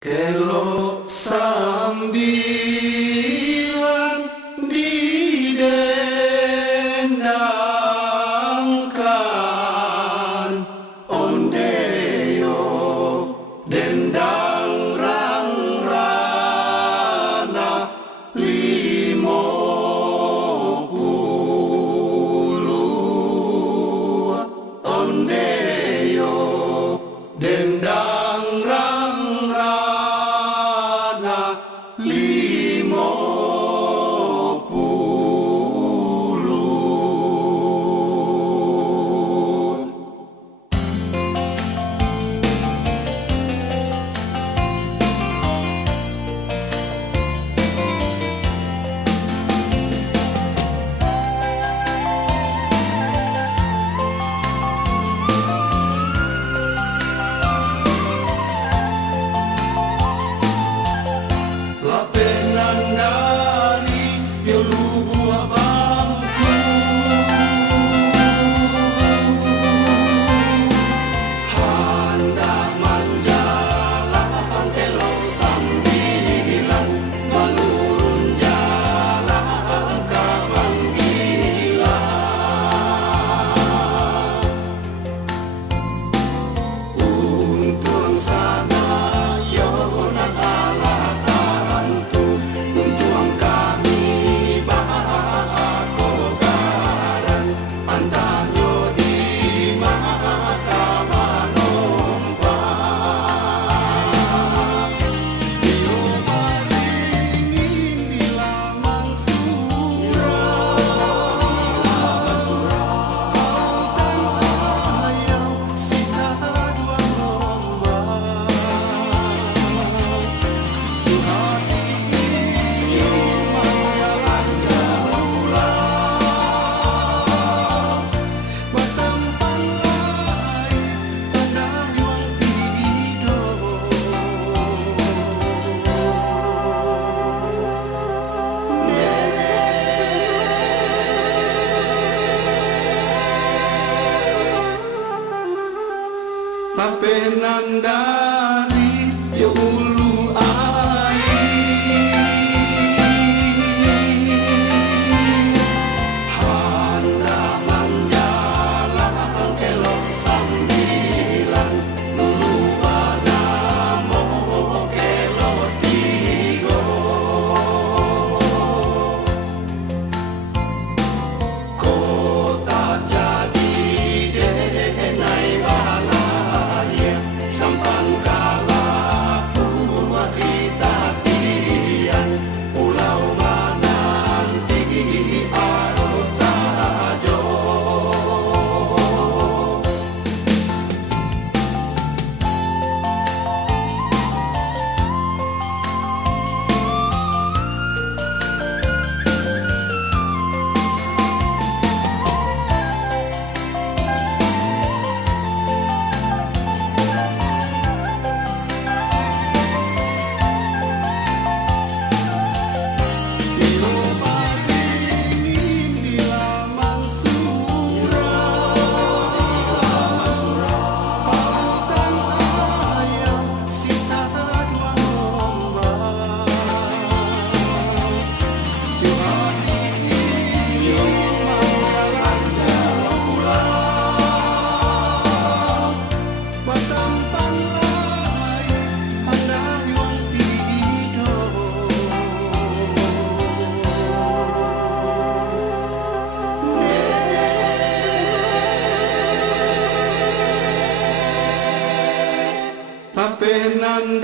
Kelok sambilan didendangkan, ondeo dendang rang rana 50, ondeo dendang rang rana 50. Dari yolu buah bangku, hendak menjalan kelok sambilan, menurun jalan ke panggilan. Untun sana yonan alat hantu, untung kami bakogaran, pandanyo di mahkamah nombang. Diobaringin di lamang surat, dan ayam sita dua nombang. Tuhan Papenan dari ya ulu air, hendak menjalan kelok sambilan, dulu pada mau kelok tigo. Kota jadi denai bala sampan kalah buat itatian, pulau menanti arus sajo. Papenan